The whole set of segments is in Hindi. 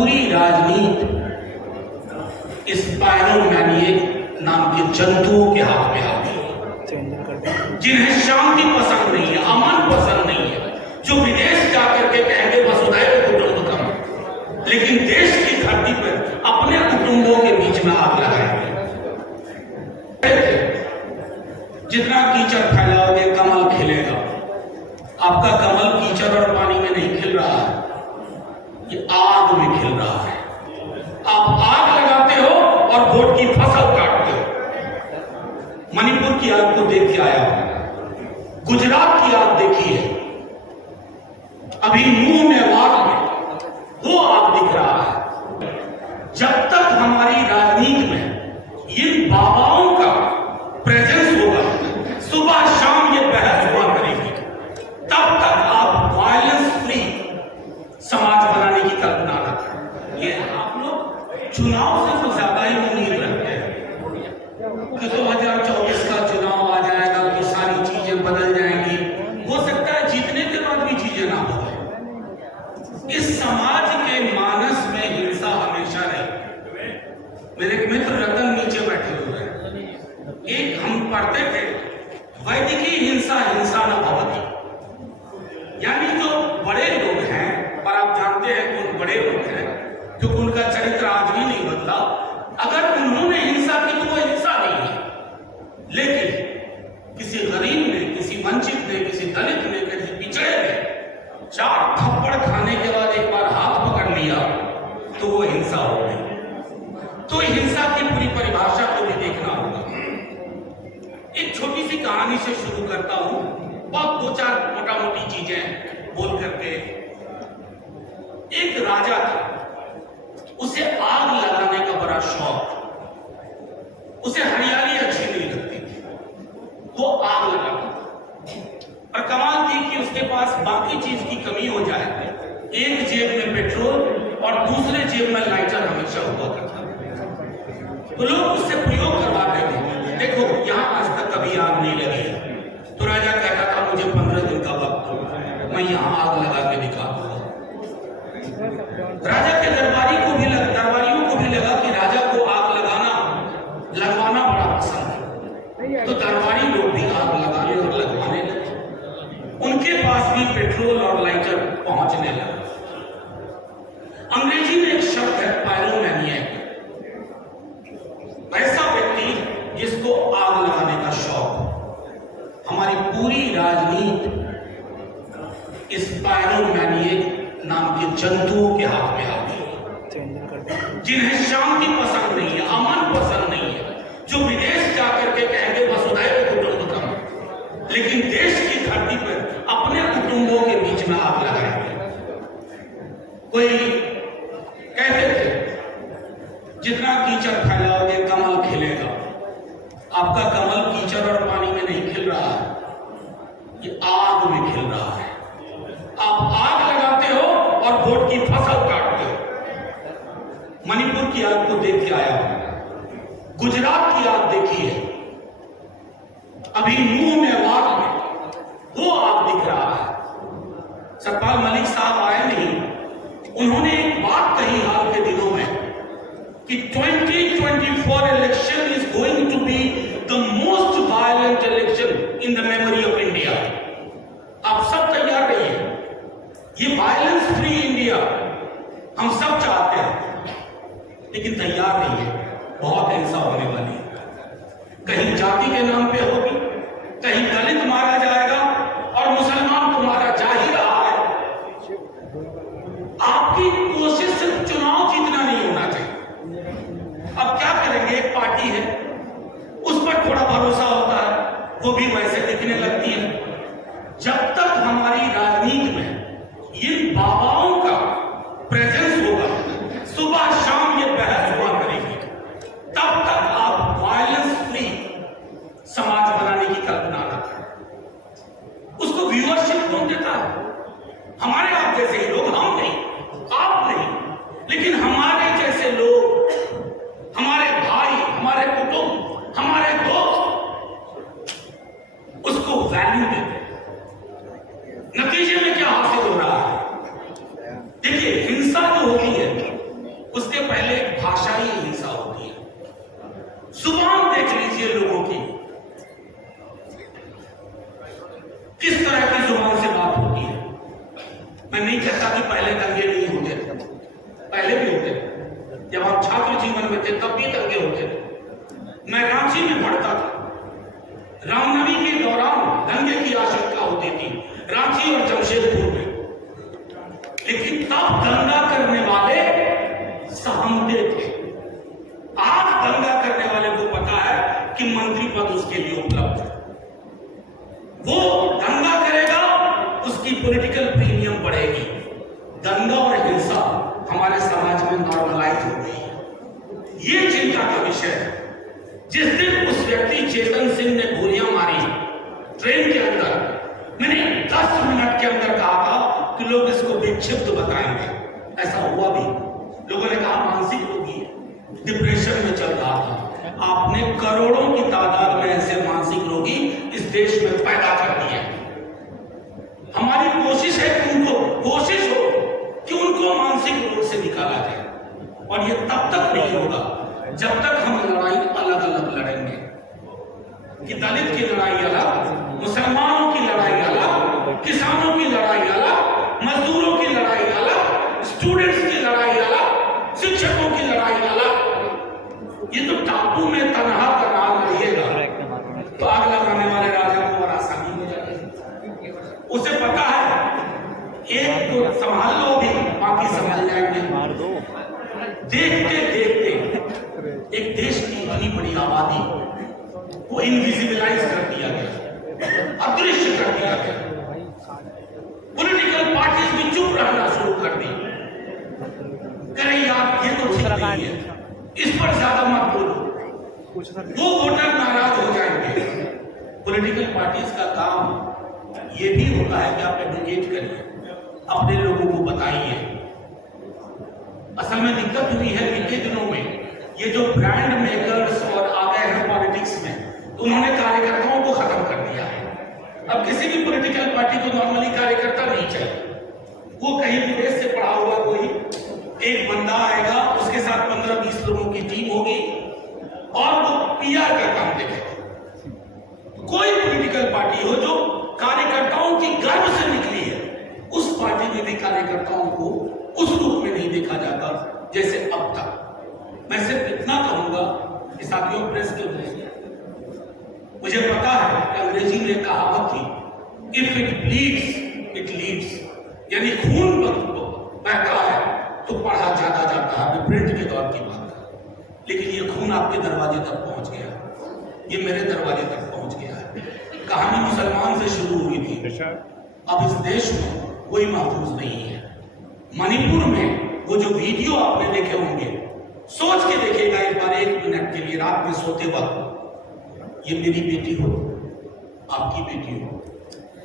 पूरी राजनीति इस पायरोमैनिएक नाम के जंतुओं के हाथ में आ गई, जिन्हें शांति पसंद नहीं है, अमन पसंद नहीं है, जो विदेश जाकर के कहेंगे वसुधैव कुटुंबकम, लेकिन देश की धरती पर अपने कुटुंबों के बीच में आग लगाएंगे। जितना कीचड़ फैलाओगे कमल खिलेगा। आपका कमल कीचड़ और पानी में नहीं खिल रहा है, ये आग में खिल रहा है। आप आग लगाते हो और वोट की फसल काटते हो। मणिपुर की आग को देख के आया हूं, गुजरात की आग देखी है, अभी मुंह में वार में वो आग दिख रहा है। जब तक हमारी राजनीति में इन बाबाओं का प्रेजेंस होगा, सुबह शाम ये बहस हुआ करेगी, तब तक आप वायलेंस फ्री समाज बनाने की कल्पना न करें। ये आप लोग चुनाव से तो ज्यादा ही उम्मीद रखते हैं कि 2024 का चुनाव आ जाएगा तो सारी चीजें बदल जाएंगी। हो सकता है जीतने के बाद भी चीजें ना बदलें। इस समाज के मानस में हिंसा हमेशा रही। मेरे एक मित्र रतन नीचे बैठे हुए हैं, एक हम पढ़ते थे, वैदिकी हिंसा हिंसा न भवति, यानी जो बड़े लोग हैं, पर आप जानते हैं कौन बड़े लोग हैं, क्योंकि उनका चरित्र आज भी नहीं बदला। अगर उन्होंने हिंसा की तो वो हिंसा नहीं है, लेकिन किसी गरीब ने, किसी वंचित ने, किसी दलित ने, किसी पिछड़े ने 4 थप्पड़ खाने के बाद एक बार हाथ पकड़ लिया तो वो हिंसा हो गई। तो हिंसा की पूरी परिभाषा को भी देखना होगा। एक छोटी सी कहानी से शुरू करता हूं, बहुत 2-4 मोटा मोटी चीजें बोल करके। एक राजा था, उसे आग लगाने का बड़ा शौक, उसे हरियाली अच्छी नहीं लगती थी, वो आग लगाता। और कमाल थी कि उसके पास बाकी चीज की कमी हो जाए, एक जेब में पेट्रोल और दूसरे जेब में लाइटर हमेशा हुआ करता। तो लोग उससे प्रयोग करवाते थे, देखो यहां आज तक कभी आग नहीं लगी है। तो राजा कहता था मुझे 15 दिन का वक्त दो, मैं यहां आग लगा के दिखाऊंगा। राजा के दरबारियों को भी लगा कि राजा को आग लगवाना बड़ा पसंद है, तो दरबारी लोग भी आग लगाने और लगवाने लगे। उनके पास भी पेट्रोल और लाइटर पहुंचने लगा। अंग्रेजी में एक शब्द है पायरोमैनिएक, ऐसा व्यक्ति जिसको आग लगाने का शौक। हमारी पूरी राजनीति इस पायरोमैनिएक नाम के जंतुओं के हाथ में आ गई, जिन्हें शांति पसंद नहीं है, अमन पसंद नहीं है, जो विदेश जाकर के कहेंगे वसुधैव कुटुंबकम, लेकिन देश की धरती पर अपने कुटुंबों के बीच में आग लगाएंगे। कोई कहते थे जितना कीचड़ फैलाओगे कमल खिलेगा। आपका कमल कीचड़ और पानी में नहीं खिल रहा है, ये आग में खिल रहा है। आप आग लगाते हो और वोट की फसल काटते हो। मणिपुर की आग को देख के आया हूं, गुजरात की आग देखी है, अभी मुंह में वार में वो आग दिख रहा है। सतपाल मलिक साहब आए नहीं, उन्होंने एक बात कही हाल के दिनों में कि 2024 election is going to be the most violent election in the memory of India. आप सब तैयार रहिए, ये वायलेंस फ्री इंडिया हम सब चाहते हैं, लेकिन तैयार नहीं है, बहुत हिंसा होने वाली है। कहीं जाति के नाम पे होगी, कहीं दलित मारा जाएगा और मुसलमान को मारा जा ही रहा है। आपकी कोशिश सिर्फ चुनाव जीतना नहीं होना चाहिए। अब क्या करेंगे, एक पार्टी है उस पर थोड़ा भरोसा होता है, वो भी वैसे दिखने लगती है। जब तक हमारी राजनीति में इन बाबाओं का प्रेजेंस होगा, सुबह शाम ये बहस हुआ करेगी, तब तक आप वायलेंस फ्री समाज बनाने की कल्पना न करें। उसको व्यूअरशिप कौन देता है? हमारे आप जैसे ही लोग, हम नहीं, आप नहीं, लेकिन हमारे जैसे लोग, हमारे भाई, हमारे कुटुंब, हमारे दोस्त उसको वैल्यू देते हैं। नतीजे में क्या हासिल हो रहा है? देखिए, हिंसा जो होती है था कि पहले दंगे नहीं होते थे, पहले भी होते थे, जब हम छात्र जीवन में थे तब भी दंगे होते थे। मैं रांची में पढ़ता था, रामनवमी के दौरान दंगे की आशंका होती थी रांची और जमशेदपुर में, लेकिन तब दंगा करने वाले सहमते थे। आज दंगा करने वाले को पता है कि मंत्री पद उसके लिए उपलब्ध है, वो दंगा करेगा, उसकी पॉलिटिकल प्रीमियम बढ़ेगी। दंगा और हिंसा हमारे समाज में नॉर्मलाइज हो गई है, ये चिंता का विषय है। जिस दिन उस व्यक्ति चेतन सिंह ने गोलियां मारी ट्रेन के अंदर, मैंने 10 मिनट के अंदर कहा था कि लोग इसको विक्षिप्त बताएंगे, ऐसा हुआ भी। लोगों ने कहा मानसिक रोगी, डिप्रेशन में चल रहा था। आपने करोड़ों की तादाद में ऐसे मानसिक रोगी इस देश में पैदा कर दिए। हमारी कोशिश है कि उनको मानसिक रोग से निकाला जाए, और ये तब तक नहीं होगा जब तक हम लड़ाई अलग अलग लड़ेंगे, कि दलित की लड़ाई अलग, मुसलमानों की लड़ाई अलग, किसानों की लड़ाई अलग, मजदूरों की लड़ाई अलग, स्टूडेंट्स की लड़ाई अलग, शिक्षकों की लड़ाई अलग। ये तो टापू में तनहा रहिएगा तो आग लगाने वाले राजा को और आसानी हो जाएगी। उसे पता है एक तो संभाल लो भी, बाकी संभाल जाएंगे। देखते देखते एक देश की इतनी बड़ी आबादी को इनविजिबलाइज कर दिया गया, अदृश्य कर दिया गया। पॉलिटिकल पार्टीज भी चुप रहना शुरू कर दी, करें यार ये तो ठीक नहीं है, इस पर ज्यादा मत बोलो, वो वोटर नाराज हो जाएंगे। पॉलिटिकल पार्टीज का काम ये भी होता है कि आप एडवोकेट करिए, अपने लोगों को बताइए। असल में दिक्कत हुई है बीते दिनों में, ये जो ब्रांड मेकर्स और आ गए हैं पॉलिटिक्स में, उन्होंने कार्यकर्ताओं को खत्म कर दिया है। अब किसी भी पॉलिटिकल पार्टी को नॉर्मली कार्यकर्ता नहीं चाहिए, वो कहीं विदेश से पढ़ा हुआ कोई एक बंदा आएगा, उसके साथ 15-20 लोगों की टीम होगी और वो पीआर का काम देखेगा। कोई पॉलिटिकल पार्टी हो जो कार्यकर्ताओं की गर्व से निकली है, उस पार्टी में भी कार्यकर्ताओं को उस रूप में नहीं देखा जाता जैसे अब तक। मैं सिर्फ इतना कहूंगा कि साथियों, प्रेस के उद्देश्य, मुझे पता है कि अंग्रेजी में एक कहावत थी, if it bleeds it leads, यानी खून बहता है तो पढ़ा ज्यादा जाता है। प्रिंट के दौर की बात है, लेकिन ये खून आपके दरवाजे तक पहुंच गया, ये मेरे दरवाजे तक पहुंच गया है। कहानी मुसलमान से शुरू हुई थी, अब इस देश में कोई महफूज नहीं है। मणिपुर में वो जो वीडियो आपने देखे होंगे, सोच के देखिएगा एक बार, 1 मिनट के लिए रात में सोते वक्त, ये मेरी बेटी हो, आपकी बेटी हो,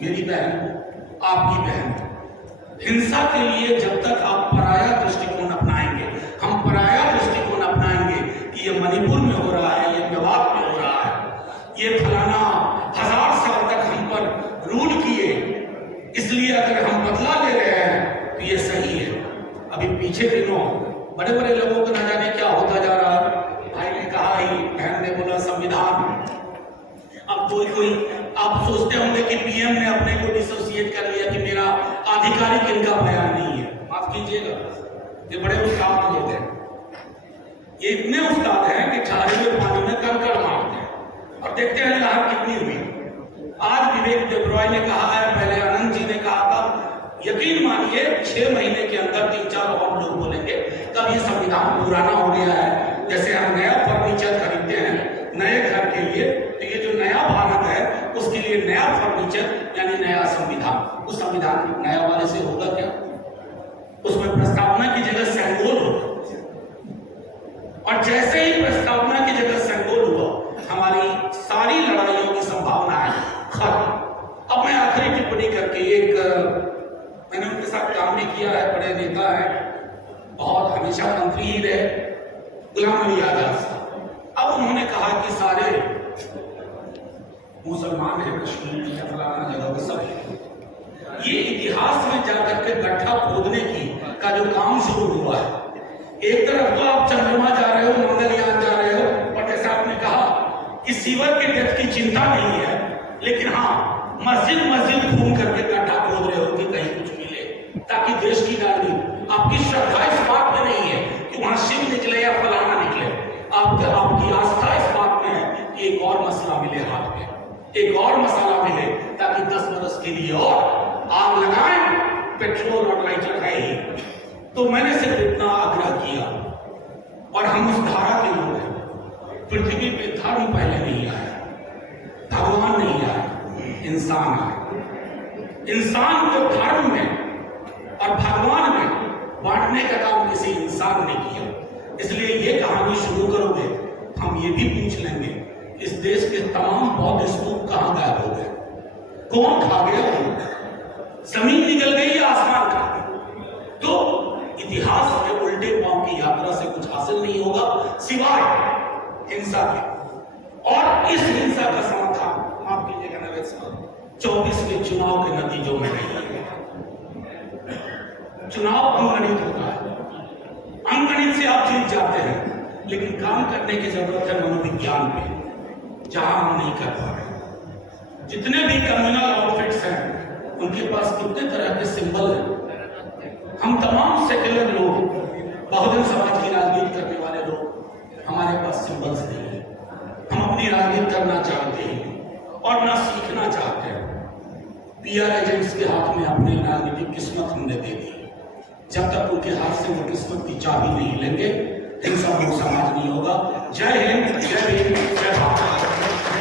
मेरी बहन हो, आपकी बहन हो। हिंसा के लिए जब तक आप पराया दृष्टिकोण अपनाएंगे, हम पराया दृष्टिकोण अपनाएंगे कि ये मणिपुर में हो रहा है, ये मेवात में हो रहा है, ये फलाना 1000 साल तक हम पर रूल किए, इसलिए अगर हम बदला ले रहे हैं तो ये सही है। अभी पीछे दिनों बड़े बड़े लोगों को न जाने क्या होता जा रहा है। भाई ने कहा ही, बहन ने बोला संविधान। अब कोई आप सोचते होंगे कि पीएम ने अपने को डिसोसिएट कर लिया कि मेरा आधिकारिक इनका बयान नहीं है। माफ कीजिएगा, ये बड़े उस्ताद लोग हैं, ये इतने उस्ताद हैं कि ठहरे हुए पानी में कंकड़ मारते हैं और देखते हैं लहर कितनी हुई। आज विवेक देबरॉय ने कहा है, पहले आनंद जी ने कहा था, यकीन मानिए 6 महीने के अंदर 3-4 और लोग बोलेंगे तब ये संविधान पुराना हो गया है। जैसे हम नया फर्नीचर खरीदते हैं नए घर के लिए, तो ये जो नया भारत है उसके लिए नया फर्नीचर यानी नया संविधान। उस संविधान नया वाले से होगा क्या? उसमें प्रस्तावना की जगह सेंगोल होगा, और जैसे ही प्रस्तावना की जगह सेंगोल हुआ, हमारी सारी लड़ाइयों की संभावना है खत्म। अब मैं आखिरी टिप्पणी करके, एक मैंने उनके साथ काम भी किया है, बड़े नेता है, बहुत हमेशा मंत्री ही रहे, गुलाम नबी आजाद साहब। अब उन्होंने कहा कि सारे मुसलमान हैं कश्मीर में, फलाना जगह पे सब। ये इतिहास में जाकर के गड्ढा खोदने की का जो काम शुरू हुआ है, एक तरफ तो आप चंद्रमा जा रहे हो, मंगलयान जा रहे हो, और जैसा आपने कहा कि सीवर के डेथ की चिंता नहीं है, लेकिन हाँ मस्जिद घूम करके गड्ढा खोद रहे हो कि कहीं कुछ मिले, ताकि देश की इसीलिए और आग लगाएं, पेट्रोल और लाइटर है ही। तो मैंने सिर्फ इतना आग्रह किया, और हम उस धारा के लोग हैं। पृथ्वी पे धर्म पहले नहीं आया, भगवान नहीं आया, इंसान आया। इंसान को धर्म में और भगवान में बांटने का काम किसी इंसान ने किया। इसलिए ये कहानी शुरू करोगे, हम ये भी पूछ लेंगे इस देश के तमाम बौद्ध स्तूप कहां गायब हो गए, कौन खा गया उनको, जमीन निकल गई या आसमान खा गया। तो इतिहास के उल्टे पांव की यात्रा से कुछ हासिल नहीं होगा सिवाय हिंसा के, और इस हिंसा का समाधान माफ कीजिएगा नवेद साहब 24 के चुनाव के नतीजों में नहीं है। चुनाव अंगणित होता है, अंगणित से आप जीत जाते हैं, लेकिन काम करने की जरूरत है मनोविज्ञान पे, जहां हम नहीं कर पा रहे। जितने भी कम्युनल आउटफिट्स हैं उनके पास कितने तरह के सिंबल हैं। हम तमाम सेक्युलर लोग, बहुजन समाज की राजनीति करने वाले लोग, हमारे पास सिंबल्स नहीं है। हम अपनी राजनीति करना चाहते हैं और ना सीखना चाहते हैं। पीआर एजेंट्स के हाथ में अपनी राजनीतिक किस्मत हमने दे दी। जब तक उनके हाथ से वो किस्मत की चाबी नहीं लेंगे, हिंसा मुक्त समाज नहीं होगा। जय हिंद, जय भीम, जय भारत।